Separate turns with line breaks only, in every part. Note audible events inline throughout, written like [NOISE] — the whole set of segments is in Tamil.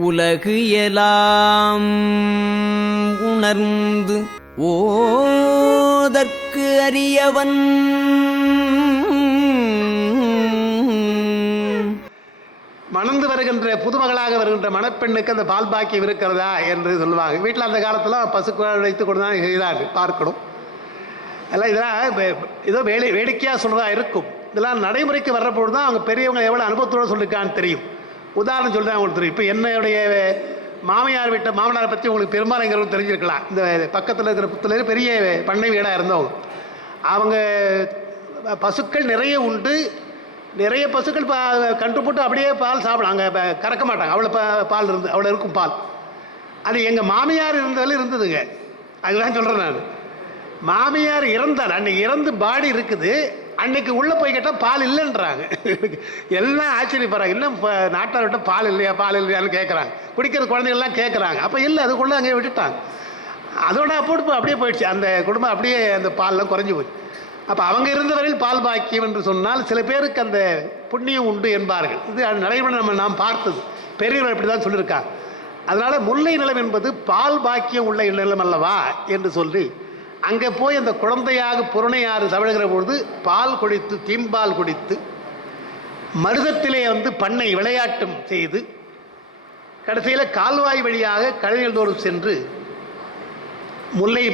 உலகு எலாம் உணர்ந்து ஓதற்கு அறியவன்
மணந்து வருகின்ற புதுமகளாக வருகின்ற மணப்பெண்ணுக்கு அந்த பால் பாக்கியம் இருக்கிறதா என்று சொல்லுவாங்க. வீட்டில் அந்த காலத்தில் பசுக்கள் வைத்து கொண்டு தான் செய்தார்கள் பார்க்கணும். எல்லாம் இதெல்லாம் ஏதோ வேலை வேடிக்கையாக சொல்கிறதா இருக்கும். இதெல்லாம் நடைமுறைக்கு வர்றபொழுது தான் அவங்க பெரியவங்க எவ்வளோ அனுபவத்தோடு சொல்லியிருக்கான்னு தெரியும். உதாரணம் சொல்கிறேன் ஒருத்தர். இப்போ என்னுடைய மாமியார் வீட்டை மாமனாரை பற்றி உங்களுக்கு பெரும்பாலும் எங்களுக்கு தெரிஞ்சிருக்கலாம். இந்த பக்கத்தில் இருக்கிற புத்தலேருந்து பெரிய பண்ணை வீடாக இருந்தவங்க. அவங்க பசுக்கள் நிறைய உண்டு. நிறைய பசுக்கள் பா கன்று போட்டு அப்படியே பால் சாப்பிடும் அங்கே கறக்க மாட்டாங்க. அவ்வளோ பா பால் இருந்து அவ்வளோ இருக்கும் பால். அது எங்கள் மாமியார் இருந்தாலும் இருந்ததுங்க. அதுதான் சொல்கிறேன் நான். மாமியார் இறந்தார். அன்னைக்கு இறந்து பாடி இருக்குது. அன்னைக்கு உள்ளே போய் கேட்டால் பால் இல்லைன்றாங்க. எல்லாம் ஆச்சரியப்படுறாங்க. இன்னும் இப்போ நாட்டார் விட்ட பால் இல்லையா பால் இல்லையான்னு கேட்குறாங்க குடிக்கிற குழந்தைகள்லாம் கேட்குறாங்க அப்போ இல்லை அதுக்குள்ளே அங்கே விட்டுட்டாங்க. அதோட போட்டு அப்படியே போயிடுச்சு. அந்த குடும்பம் அப்படியே அந்த பால்லாம் குறைஞ்சி போச்சு. அப்போ அவங்க இருந்த வரையில் பால் பாக்கியம் என்று சொன்னால் சில பேருக்கு அந்த புண்ணியம் உண்டு என்பார்கள். இது நடைமுறை நம்ம நாம் பார்த்தது. பெரியவர் அப்படி தான் சொல்லியிருக்காங்க. அதனால் முல்லை நிலம் என்பது பால் பாக்கியம் உள்ள நிலம் அல்லவா என்று சொல்லி அங்கே போய் அந்த குழந்தையாக புறணையாறு தவிழ்கிற பொழுது பால் குடித்து தீம்பால் குடித்து மருதத்திலே வந்து பண்ணை விளையாட்டும் செய்து கடைசியில் கால்வாய் வழியாக கழனிகள் தோறும் சென்று முல்லை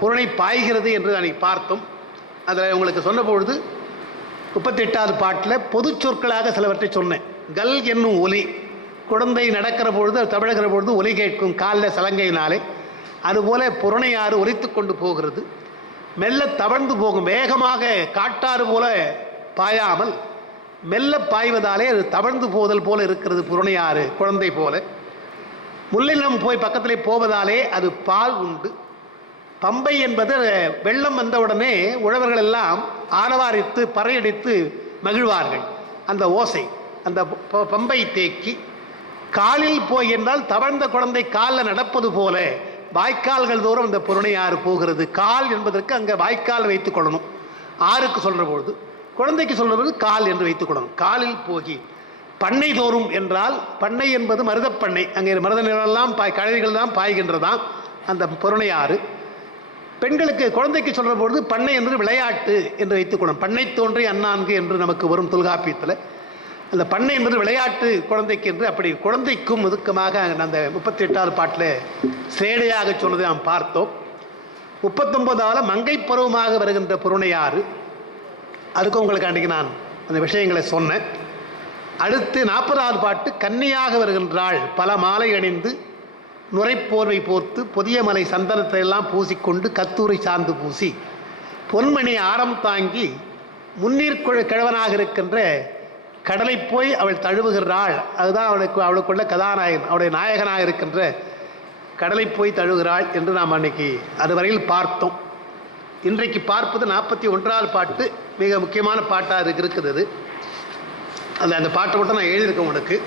புறணை பாய்கிறது என்று அன்னை பார்த்தோம். அதில் உங்களுக்கு சொன்ன பொழுது முப்பத்தெட்டாவது பாட்டில் பொது சொற்களாக சிலவற்றை சொன்னேன். கல் என்னும் ஒலி குழந்தை நடக்கிற பொழுது தமிழகிற பொழுது ஒலி கேட்கும் காலில் சலங்கையினாலே அதுபோல புறணையாறு ஒலித்து கொண்டு போகிறது. மெல்ல தவழ்ந்து போகும். வேகமாக காட்டாறு போல பாயாமல் மெல்ல பாய்வதாலே அது தவழ்ந்து போதல் போல இருக்கிறது புறணையாறு குழந்தை போல. முல்லைநிலம் போய் பக்கத்தில் போவதாலே அது பால் உண்டு. பம்பை என்பது வெள்ளம் வந்தவுடனே உழவர்கள் எல்லாம் ஆரவாரித்து பறையடித்து மகிழ்வார்கள். அந்த ஓசை அந்த ப- பம்பை தேக்கி காலில் போய் என்றால் தவழ்ந்த குழந்தை காலில் நடப்பது போல வாய்க்கால்கள் தோறும் அந்த புறணையாறு போகிறது. கால் என்பதற்கு அங்கே வாய்க்கால் வைத்துக் கொள்ளணும். ஆறுக்கு சொல்கிற பொழுது குழந்தைக்கு சொல்கிறது கால் என்று வைத்துக் கொள்ளணும். காலில் போகி பண்ணை தோறும் என்றால் பண்ணை என்பது மருதப்பண்ணை அங்கே மருத நிலமெல்லாம் பாய் கழவிகள் தான் பாய்கின்றதாம் அந்த ஆறு. பெண்களுக்கு குழந்தைக்கு சொல்கிற பொழுது பண்ணை என்று விளையாட்டு என்று வைத்துக்கொள்ளும் பண்ணை தோன்றி அண்ணான்கு என்று நமக்கு வரும் தொல்காப்பியத்தில். அந்த பண்ணை என்பது விளையாட்டு குழந்தைக்கு என்று அப்படி குழந்தைக்கும் ஒதுக்கமாக அந்த முப்பத்தி எட்டாவது பாட்டில் சேடையாக சொன்னதை நாம் பார்த்தோம். முப்பத்தொன்பதாவது மங்கை பருவமாக வருகின்ற புருணையாறு அதுக்கு உங்களுக்கு அன்றைக்கு நான் அந்த விஷயங்களை சொன்னேன். அடுத்து நாற்பதாவது பாட்டு கன்னியாக வருகின்றாள் பல மாலை அணிந்து நுரைப்போர்வை போர்த்து புதிய மலை சந்தனத்தை எல்லாம் பூசிக்கொண்டு கத்தூரை சார்ந்து பூசி பொன்மணி ஆரம் தாங்கி முன்னீர் கிழவனாக இருக்கின்ற கடலை போய் அவள் தழுவுகிறாள். அதுதான் அவளுக்கு அவளுக்குள்ள கதாநாயகன் அவளுடைய நாயகனாக இருக்கின்ற கடலை போய் தழுவுகிறாள் என்று நாம் அன்னைக்கு அதுவரையில் பார்த்தோம். இன்றைக்கு பார்ப்பது நாற்பத்தி ஒன்றாவது பாட்டு மிக முக்கியமான பாட்டாக இருக்கு இருக்கிறது அந்த அந்த பாட்டை மட்டும் நான் எழுதியிருக்கேன் உனக்கு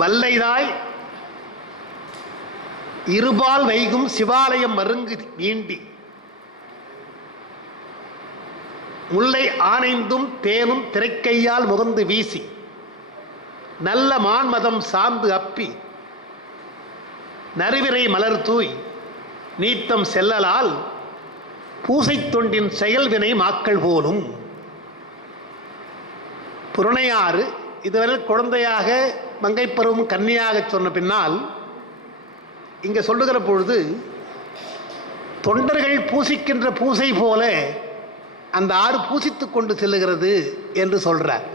வல்லைதாய் இருபால் வைகும் சிவாலயம் மருங்கு நீண்டி. முல்லை ஆனைந்தும் தேனும் திரைக்கையால் முகந்து வீசி நல்ல மான்மதம் சார்ந்து அப்பி நறுவிரை மலர் தூய் நீத்தம் செல்லலால் பூசைத் தொண்டின் செயல்வினை மாக்கள் போலும். புறணையாறு இதுவரை குழந்தையாக மங்கைப்பருவம் கன்னியாக சொன்ன பின்னால் இங்கே சொல்லுகிற பொழுது தொண்டர்கள் பூசிக்கின்ற பூசை போல அந்த ஆறு பூசித்து கொண்டு செல்லுகிறது என்று சொல்கிறார்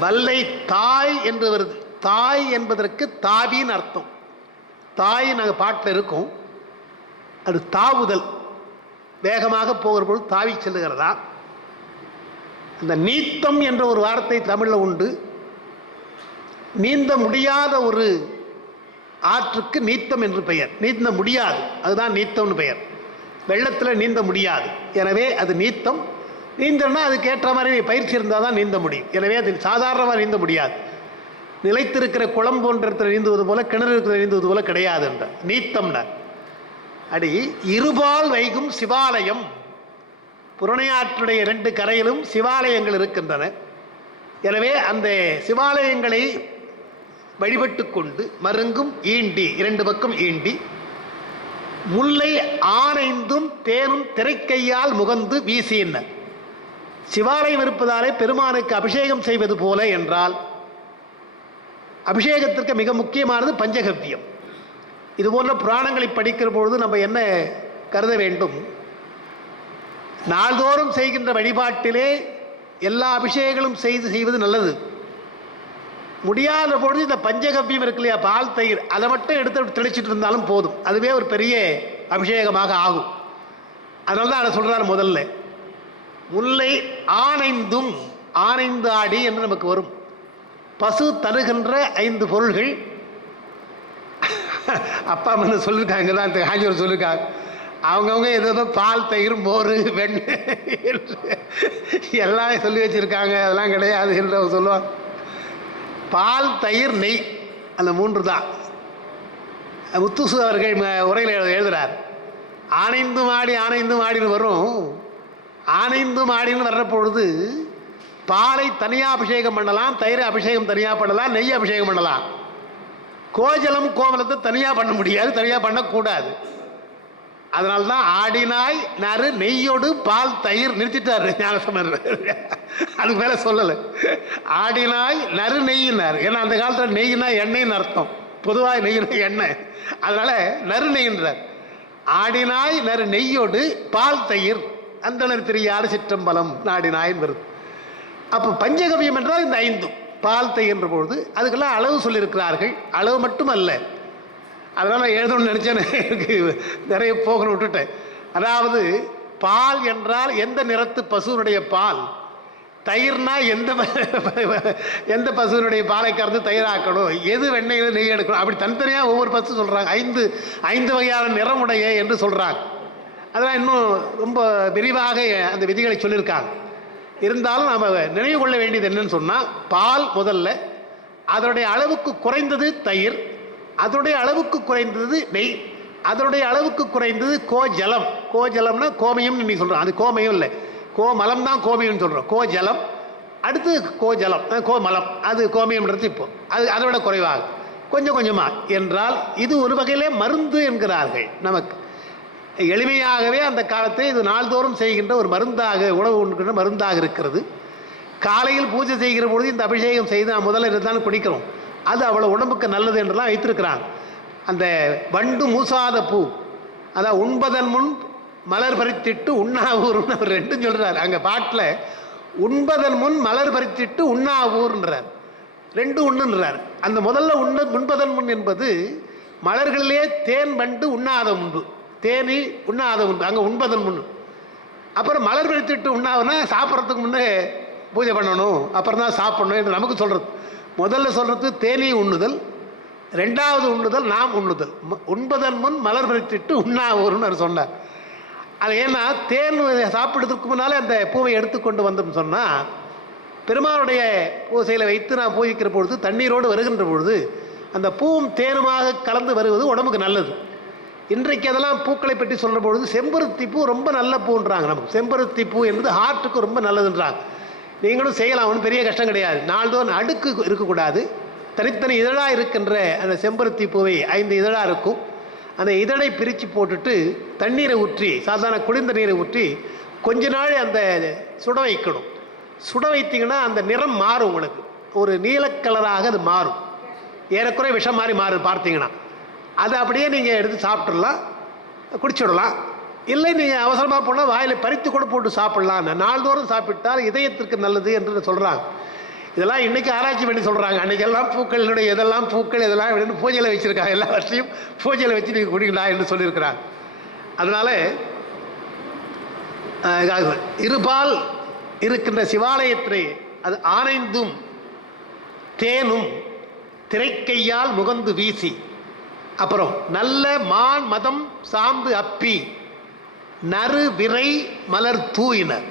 வல்லை தாய் என்று வருது தாய் என்பதற்கு தாவின்னு அர்த்தம். தாய் நாங்கள் பாட்டில் இருக்கோம். அது தாவுதல். வேகமாக போகிற பொழுது தாவி செல்லுகிறதா? அந்த நீத்தம் என்ற ஒரு வார்த்தை தமிழில் உண்டு. நீந்த முடியாத ஒரு ஆற்றுக்கு நீத்தம் என்று பெயர். நீந்த முடியாது. அதுதான் நீத்தம்னு பெயர். வெள்ளத்தில் நீந்த முடியாது. எனவே அது நீத்தம். நீந்தனா அதுக்கு ஏற்ற மாதிரி பயிற்சி இருந்தால் தான் நீந்த முடியும். எனவே அது சாதாரணமாக நீந்த முடியாது. நிலைத்திருக்கிற குளம் போன்ற இடத்துல நீந்துவது போல கிணறு இருக்கிற நீந்துவது போல கிடையாது என்ற. நீத்தம்னா. அடி இருபால் வைகும் சிவாலயம். புறணையாற்றுடைய இரண்டு கரையிலும் சிவாலயங்கள் இருக்கின்றன. எனவே அந்த சிவாலயங்களை வழிபட்டு கொண்டு மருங்கும் ஈண்டி இரண்டு பக்கம் ஈண்டி. முல்லை ஆனைந்தும் தேனும் திரைக்கையால் முகந்து வீசின. சிவாலயம் இருப்பதாலே பெருமானுக்கு அபிஷேகம் செய்வது போல என்றால் அபிஷேகத்திற்கு மிக முக்கியமானது பஞ்சகவ்யம் இது போன்ற புராணங்களை படிக்கிற பொழுது நம்ம என்ன கருத வேண்டும்? நாள்தோறும் செய்கின்ற வழிபாட்டிலே எல்லா அபிஷேகங்களும் செய்து செய்வது நல்லது. முடியாத பொழுது இந்த பஞ்சகவ்யம் இருக்கு இல்லையா பால் தயிர் அதை மட்டும் எடுத்து தெளிச்சிட்டு இருந்தாலும் போதும். அதுவே ஒரு பெரிய அபிஷேகமாக ஆகும். அதனால தான் அதை சொல்கிறார் முதல்ல. முல்லை ஆனைந்தும் ஆனைந்து ஆடி என்று நமக்கு வரும். பசு தருகின்ற ஐந்து பொருள்கள். அப்பா அம்மா சொல்லியிருக்காங்க தான் இந்த காஞ்சிபுரம் சொல்லியிருக்காங்க அவங்கவுங்க ஏதோ பால் தயிர் மோர் வெண்ணெய் எல்லாம் சொல்லி வச்சுருக்காங்க. அதெல்லாம் கிடையாது என்று அவங்க சொல்லுவாங்க. பால் தயிர் நெய் அந்த மூன்று தான் முத்துசு அவர்கள் உரையில் எழுதுகிறார் ஆனைந்து மாடி ஆனைந்து மாடின்னு வரும். ஆனைந்து மாடின்னு வர்ற பொழுது பாலை தனியாக அபிஷேகம் பண்ணலாம் தயிர் அபிஷேகம் தனியாக பண்ணலாம் நெய் அபிஷேகம் பண்ணலாம். கோஜலம் கோமலத்தை தனியாக பண்ண முடியாது தனியாக பண்ணக்கூடாது. அதனால்தான் ஆடினாய் நறு நெய்யோடு பால் தயிர் நிறுத்திட்டார் ஞானசமர் அதுக்கு மேலே சொல்லலை. ஆடினாய் நறு நெய்யினார். ஏன்னா அந்த காலத்தில் நெய்னா எண்ணெய்னு அர்த்தம். பொதுவாக நெய்னா எண்ணெய். அதனால் நறு நெய்ன்றார் ஆடினாய் நறு நெய்யோடு பால் தயிர். அந்தனர் தெரியாத சிற்றம்பலம் நாடினாயின் வருது. அப்போ பஞ்சகவியம் என்றால் இந்த ஐந்தும் பால் தயிர்ன்ற பொழுது அதுக்கெல்லாம் அளவு சொல்லியிருக்கிறார்கள். அளவு மட்டும் அல்ல அதனால் நான் எழுதணும்னு நினச்சேன். எனக்கு நிறைய போகணும் விட்டுட்டேன். அதாவது பால் என்றால் எந்த நிறத்து பசுவினுடைய பால்? தயிர்னா எந்த எந்த பசுவினுடைய பாலை கறந்து தயிராக்கணும்? எது வெண்ணெயில் நெய் எடுக்கணும்? அப்படி தனித்தனியாக ஒவ்வொரு பசு சொல்கிறாங்க ஐந்து ஐந்து வகையான நிறமுடைய என்று சொல்கிறாங்க அதெல்லாம் இன்னும் ரொம்ப விரிவாக அந்த விதிகளை சொல்லியிருக்காங்க. இருந்தாலும் நம்ம நினைவு கொள்ள வேண்டியது என்னன்னு சொன்னால் பால் முதல்ல அதனுடைய அளவுக்கு குறைந்தது தயிர் அதனுடைய அளவுக்கு குறைந்தது நெய் அதனுடைய அளவுக்கு குறைந்தது கோஜலம். கோஜலம்னா கோமயம்னு நீ சொல்கிறோம் அது கோமயம் இல்லை. கோமலம் தான் கோமியம்னு சொல்கிறோம் கோஜலம். அடுத்து கோஜலம். கோமலம். அது கோமியம்ன்றது இப்போ. அது அதை விட குறைவாக. கொஞ்சம் கொஞ்சமாக என்றால் இது ஒரு வகையிலே மருந்து என்கிறார்கள் நமக்கு. எளிமையாகவே அந்த காலத்தை இது நாள்தோறும் செய்கின்ற ஒரு மருந்தாக உணவு உண்கின்ற மருந்தாக இருக்கிறது. காலையில் பூஜை செய்கிற பொழுது இந்த அபிஷேகம் செய்து நான் முதல்ல இருந்தாலும் குடிக்கிறோம். அது அவ்வளோ உடம்புக்கு நல்லது என்றெல்லாம் வைத்திருக்கிறாங்க. அந்த வண்டு மூசாத பூ. அதான் உண்பதன் முன் மலர் பறித்திட்டு உண்ணாவூர்னு [LAUGHS] அவர் ரெண்டும் சொல்கிறார் அங்கே பாட்டில் உண்பதன் முன் மலர் பறித்திட்டு உண்ணாவூர்ன்றார். ரெண்டு உண்ணுன்றார். அந்த முதல்ல உண்ண உண்பதன் முன் என்பது மலர்களிலே தேன் பண்டு உண்ணாத முன்பு தேனி உண்ணாத முன்பு அங்கே உண்பதன் முன். அப்புறம் மலர் பறித்திட்டு உண்ணாவனா சாப்பிட்றதுக்கு முன்னே பூஜை பண்ணணும். அப்புறம் தான் சாப்பிடணும் என்று நமக்கு சொல்கிறது முதல்ல சொல்கிறது தேனி உண்ணுதல். ரெண்டாவது உண்ணுதல் நாம் உண்ணுதல். உண்பதன் முன் மலர் பறித்திட்டு உண்ணாவூர்னு அவர் சொன்னார். அது ஏன்னா தேன் சாப்பிடுறதுக்கு முன்னால் அந்த பூவை எடுத்துக்கொண்டு வந்தோம்னு சொன்னால் பெருமாளுடைய பூசையில் வைத்து நான் பூஜிக்கிற பொழுது தண்ணீரோடு வருகின்ற பொழுது அந்த பூவும் தேனுமாக கலந்து வருவது உடம்புக்கு நல்லது. இன்றைக்கு அதெல்லாம் பூக்களை பற்றி சொல்கிற பொழுது செம்பருத்தி பூ ரொம்ப நல்ல பூன்றாங்க நமக்கு. செம்பருத்தி பூ என்பது ஹார்ட்டுக்கு ரொம்ப நல்லதுன்றாங்க. நீங்களும் செய்யலாம் ஒன்றும் பெரிய கஷ்டம் கிடையாது. நாள்தோறும் அடுக்கு இருக்கக்கூடாது. தனித்தனி இதழாக இருக்கின்ற அந்த செம்பருத்தி பூவை ஐந்து இதழாக இருக்கும். அந்த இதழை பிரித்து போட்டுட்டு தண்ணீரை ஊற்றி சாதாரண குளிர்ந்த நீரை ஊற்றி கொஞ்ச நாள் அந்த சுட வைக்கணும். சுட வைத்தீங்கன்னா அந்த நிறம் மாறும் உங்களுக்கு. ஒரு நீலக்கலராக அது மாறும். ஏறக்குறைய விஷம் மாதிரி மாறும் பார்த்தீங்கன்னா. அதை அப்படியே நீங்கள் எடுத்து சாப்பிட்றலாம் குடிச்சிடலாம். இல்லை நீங்கள் அவசரமாக போனால் வாயில் பறித்து கூட போட்டு சாப்பிட்லாம். நாள்தோறும் சாப்பிட்டால் இதயத்திற்கு நல்லது என்று சொல்கிறாங்க இதெல்லாம் இன்றைக்கி ஆராய்ச்சி பண்ணி சொல்கிறாங்க அன்றைக்கெல்லாம் பூக்களினுடைய இதெல்லாம் பூக்கள் இதெல்லாம் அப்படின்னு பூஜையில் வச்சுருக்காங்க. எல்லாவற்றையும் பூஜையில் வச்சு நீங்கள் குடிக்கலாம் என்று சொல்லியிருக்கிறாங்க அதனால் இருபால் இருக்கின்ற சிவாலயத்திலே அது ஆனைந்தும் தேனும் திரைக்கையால் முகந்து வீசி அப்புறம் நல்ல மான் மதம் சார்ந்து அப்பி நறு விரை மலர் தூயினர்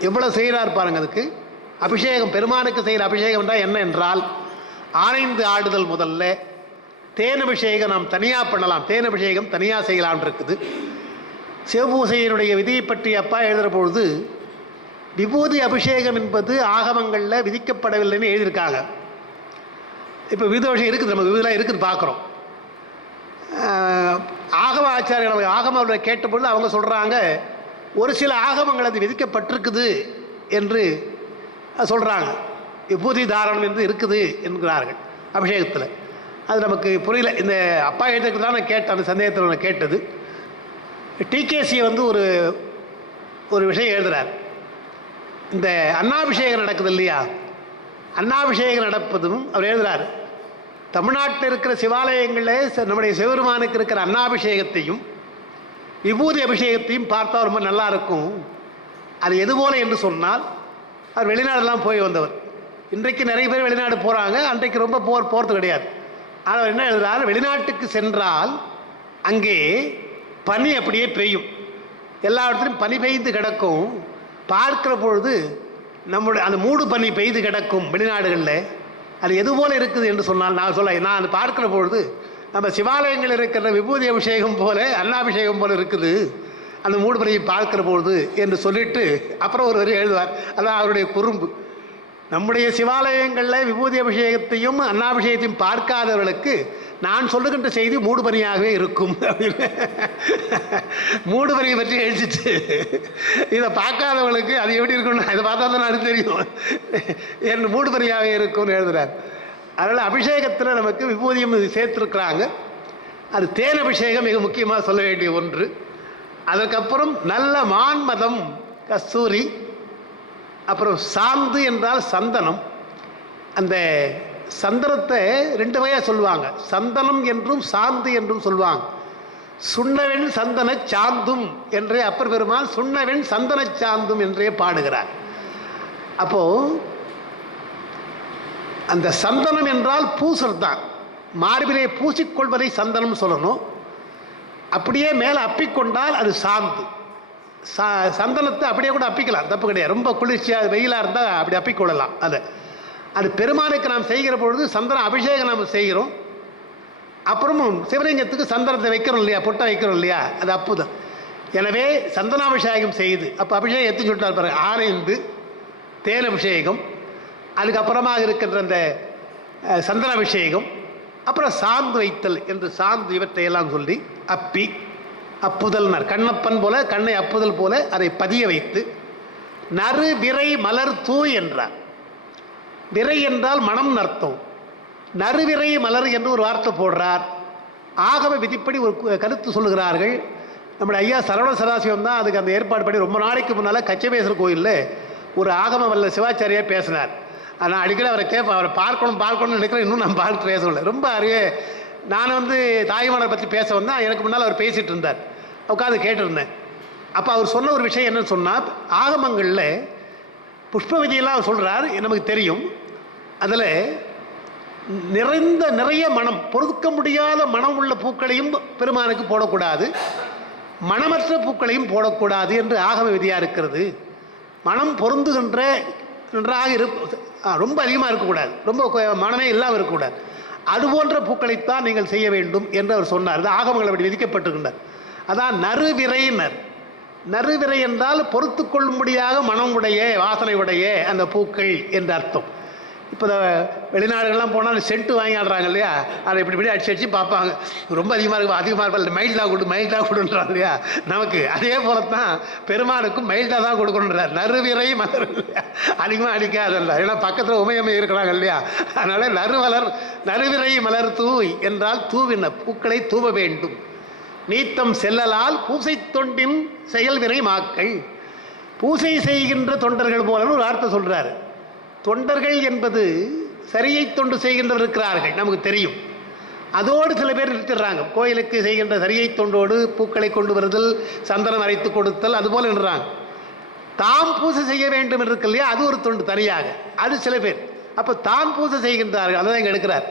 எவ்வளோ செய்கிறார் பாருங்க அதுக்கு? அபிஷேகம் பெருமானுக்கு செய்கிற அபிஷேகம் என்றால் என்ன என்றால் ஆனைந்து ஆடுதல் முதல்ல தேன் அபிஷேகம் நாம் தனியாக பண்ணலாம். தேன் அபிஷேகம் தனியாக செய்யலாம்னு இருக்குது. சிவபூசையினுடைய விதியை பற்றி அப்பா எழுதுகிற பொழுது விபூதி அபிஷேகம் என்பது ஆகமங்களில் விதிக்கப்படவில்லைன்னு எழுதியிருக்காங்க. இப்போ விதோஷம் இருக்குது நம்ம விதெல்லாம் இருக்குது பார்க்குறோம். ஆகம ஆச்சாரியர்கள் ஆகமங்களை கேட்டபொழுது அவங்க சொல்கிறாங்க ஒரு சில ஆகமங்கள் அது விதிக்கப்பட்டிருக்குது என்று சொல்கிறாங்க விபூதி தாரணம் என்று இருக்குது என்கிறார்கள் அபிஷேகத்தில். அது நமக்கு புரியல. இந்த அப்பா எழுத்துக்கு தான் நான் கேட்டேன் அந்த சந்தேகத்தில் நான் கேட்டது. டிகேசியை வந்து ஒரு ஒரு விஷயம் எழுதுகிறார் இந்த அன்னாபிஷேகம் நடக்குது இல்லையா? அன்னாபிஷேகம் நடப்பதும் அவர் எழுதுறாரு. தமிழ்நாட்டில் இருக்கிற சிவாலயங்களில் ச- நம்முடைய சிவபெருமானுக்கு இருக்கிற அன்னாபிஷேகத்தையும் விபூதி அபிஷேகத்தையும் பார்த்தா ரொம்ப நல்லா இருக்கும். அது எது போல என்று சொன்னால் அவர் வெளிநாடெல்லாம் போய் வந்தவர். இன்றைக்கு நிறைய பேர் வெளிநாடு போகிறாங்க அன்றைக்கு ரொம்ப போர் போகிறது கிடையாது. ஆனால் அவர் என்ன எழுதுறாரு? வெளிநாட்டுக்கு சென்றால் அங்கே பனி அப்படியே பெய்யும். எல்லா இடத்துலையும் பனி பெய்து கிடக்கும். பார்க்குற பொழுது நம்முடைய அந்த மூடு பனி பெய்து கிடக்கும் வெளிநாடுகளில். அது எது போல் இருக்குது என்று சொன்னால் நான் சொல்ல நான் அது பார்க்கிற பொழுது நம்ம சிவாலயங்கள் இருக்கிற விபூதி அபிஷேகம் போல அன்னாபிஷேகம் போல இருக்குது. அந்த மூடு பார்க்கிற பொழுது என்று சொல்லிட்டு அப்புறம் ஒரு வரி எழுதுவார். அதான் அவருடைய குறும்பு. நம்முடைய சிவாலயங்களில் விபூதி அபிஷேகத்தையும் அன்னாபிஷேகத்தையும் பார்க்காதவர்களுக்கு நான் சொல்லுகின்ற செய்தி மூடுபனியாகவே இருக்கும். அப்படின்னு [LAUGHS] மூடுபனியை பற்றி எழுதிச்சு இதை பார்க்காதவங்களுக்கு அது எப்படி இருக்கும்னு இதை பார்த்தா தான் எனக்கு தெரியும். என் மூடுபனியாகவே இருக்கும்னு எழுதுறார். அதனால் அபிஷேகத்தில் நமக்கு விபூதியும் சேர்த்துருக்குறாங்க. அது தேன் அபிஷேகம் மிக முக்கியமாக சொல்ல வேண்டிய ஒன்று. அதற்கப்புறம் நல்ல மான்மதம் கஸ்தூரி அப்புறம் சாந்து என்றால் சந்தனம். அந்த சந்தனத்தை ரெண்டு வகையாக சொல்லுவாங்க. சந்தனம் என்றும் சாந்து என்றும் சொல்லுவாங்க. சுண்ணவெண் சந்தன சாந்தும் என்றே அப்பர் பெருமான் சுண்ணவெண் சந்தன சாந்தும் என்றே பாடுகிறார். அப்போ அந்த சந்தனம் என்றால் பூசல் தான் மார்பிலே பூசிக்கொள்வதை சந்தனம் சொல்லணும். அப்படியே மேலே அப்பிக்கொண்டால் அது சாந்து. சா சந்தனத்தை அப்படியே கூட அப்பிக்கலாம். தப்பு கிடையாது. ரொம்ப குளிர்ச்சியாக வெயிலாக இருந்தால் அப்படி அப்பிக்கொள்ளலாம். அதை அது பெருமானுக்கு நாம் செய்கிற பொழுது சந்தன அபிஷேகம் நாம் செய்கிறோம். அப்புறமும் சிவலிங்கத்துக்கு சந்தனத்தை வைக்கிறோம் இல்லையா? பொட்டை வைக்கிறோம் இல்லையா? அது அப்புதான் எனவே சந்தனாபிஷேகம் செய்து அப்போ அபிஷேகம் எத்தி சொல்லிட்டார் பாருங்க ஆனைந்து தேன் அபிஷேகம் அதுக்கப்புறமாக இருக்கின்ற அந்த அஹ், சந்தன அபிஷேகம் அப்புறம் சாந்து வைத்தல் என்று சாந்து இவற்றையெல்லாம் சொல்லி அப்பி அப்புதல்னர். கண்ணப்பன் போல கண்ணை அப்புதல் போல அதை பதிய வைத்து நறு விரை மலர் தூ என்றார். விரை என்றால் மனம் நர்த்தம் நறுவிரை மலர் என்று ஒரு வார்த்தை போடுறார். ஆகம விதிப்படி ஒரு கருத்து சொல்லுகிறார்கள். நம்முடைய ஐயா சரவண சதாசிவம் தான் அதுக்கு அந்த ஏற்பாடு பண்ணி ரொம்ப நாளைக்கு முன்னால் கச்சபேஸ்வரர் கோயிலில் ஒரு ஆகம வல்ல சிவாச்சாரியாக பேசினார். நான் அடிக்கடி அவரை கேட்பேன் அவரை பார்க்கணும் பார்க்கணும்னு நினைக்கிறேன். இன்னும் நான் பார்த்து பேசவில்லை ரொம்ப அறிவே நான் வந்து தாய்மானரை பற்றி பேச வந்தேன் எனக்கு முன்னால் அவர் பேசிகிட்டு இருந்தார். உட்காந்து கேட்டிருந்தேன். அப்போ அவர் சொன்ன ஒரு விஷயம் என்னன்னு சொன்னால் ஆகமங்களில் புஷ்ப விதியெல்லாம் அவர் சொல்கிறார் நமக்கு தெரியும். அதில் நிறைந்த நிறைய மனம் பொறுக்க முடியாத மனம் உள்ள பூக்களையும் பெருமானுக்கு போடக்கூடாது. மனமற்ற பூக்களையும் போடக்கூடாது என்று ஆகம விதியாக இருக்கிறது. மனம் பொருந்துகின்ற நன்றாக இருப்பு ரொம்ப அதிகமாக இருக்கக்கூடாது. ரொம்ப மனமே இல்லாமல் இருக்கக்கூடாது. அது போன்ற பூக்களைத்தான் நீங்கள் செய்ய வேண்டும் என்று அவர் சொன்னார். இது ஆகமங்கள் அப்படி விதிக்கப்பட்டிருக்கின்றார் அதான் நறுவிரையினர். நறுவிரை என்றால் பொறுத்து கொள்ளும்படியாக மனம் உடைய வாசனை உடைய அந்த பூக்கள் என்ற அர்த்தம். இப்போ இந்த வெளிநாடுகள்லாம் போனால் சென்ட்டு வாங்கி ஆடுறாங்க இல்லையா? அதை இப்படி இப்படி அடிச்சு அடிச்சு பார்ப்பாங்க. ரொம்ப அதிகமாக இருக்கும் அதிகமாக இருப்பாங்க மைல்டாக கொடு மைல்டாக கொடுன்றாங்க இல்லையா? நமக்கு. அதே போல தான் பெருமானுக்கும் மைல்டாக தான் கொடுக்கணுன்றார் நறுவிரை மலர் இல்லையா? அதிகமாக அடிக்காதல்ல. ஏன்னா பக்கத்தில் உமையமை இருக்கிறாங்க இல்லையா? அதனால் நறுவலர் நறுவிரை மலர் தூய் என்றால் தூவின பூக்களை தூவ வேண்டும். நீத்தம் செல்லலால் பூசை தொண்டின் செயல்வினை மாக்கள். பூசை செய்கின்ற தொண்டர்கள் போலன்னு ஒரு வார்த்தை சொல்கிறாரு தொண்டர்கள் என்பது சரியை தொண்டு செய்கின்றவர் இருக்கிறார்கள் நமக்கு தெரியும். அதோடு சில பேர் நிறுத்திடுறாங்க. கோயிலுக்கு செய்கின்ற சரியை தொண்டோடு பூக்களை கொண்டு வருதல் சந்தனம் அரைத்து கொடுத்தல் அதுபோல் நின்றாங்க தாம் பூசை செய்ய வேண்டும் என்று இருக்கு இல்லையா? அது ஒரு தொண்டு தனியாக. அது சில பேர். அப்போ தான் பூசை செய்கின்றார்கள் அதை தான் இங்கே எடுக்கிறார்.